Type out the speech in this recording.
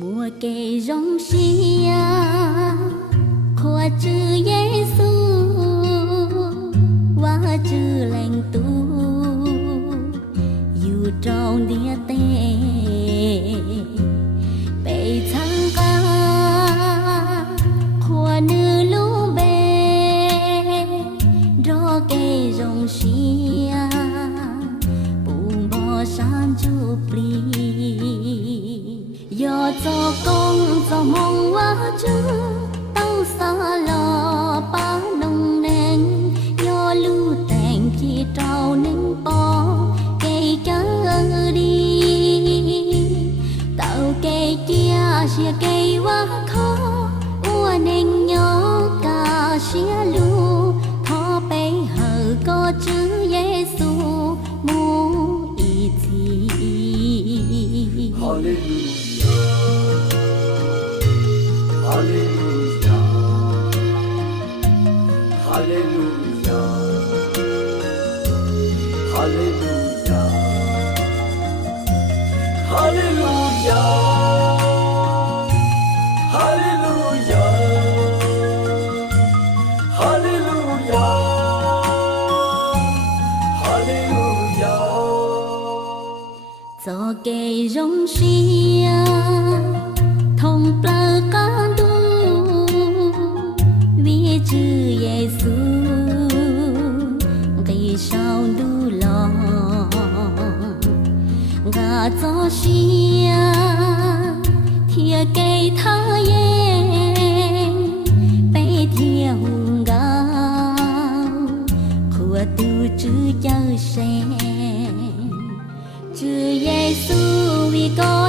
mùa cây rong xia khoa chữ Giêsu và chữ lành tu dù trong địa tê bể thăng ca khoa nữ lũ bê rõ cây rong xia bùn bò san chu pli giờ cho con cho mong quá chứ tao xa lò ba nông nền do lưu tèn chỉ trao nên bò cây cớ đi tạo cây kia xia cây quá khó ua nên nhỏ cả xia lu thọ bể hờ có chữ Giêsu mu ý gì. Hallelujah, hallelujah, hallelujah, hallelujah, hallelujah, hallelujah, hallelujah. Cho cây rong xia thông plơ con đu vì chữ Giêsu cây sao đu lo gà cho xia thia cây tha yên bé thia hùng gạo khua tu chữ chớ sen chữ Giêsu vì con